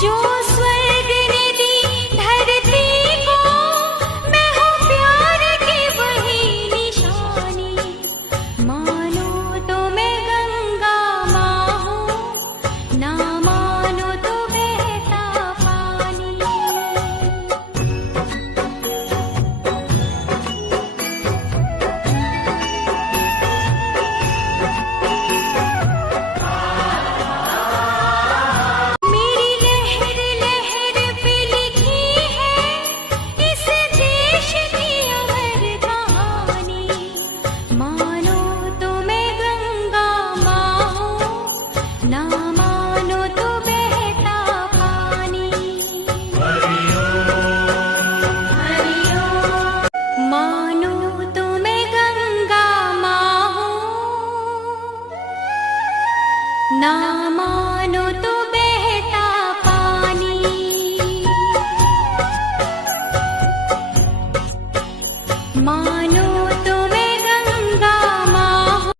जो स्वर्ग ने दी धरती को, मैं हूँ प्यार की वही निशानी। मानो तो मैं गंगा माँ हूँ, ना मानो तो बहता पानी। मेरी लहर लहर पे लिखी है इस देश की अमर कहानी। मानो तो मैं गंगा माँ हूँ, ना मानो तो बहता पानी। हरिओम। मानो तो मैं गंगा माँ हूँ, ना मानो तो बहता पानी। मानो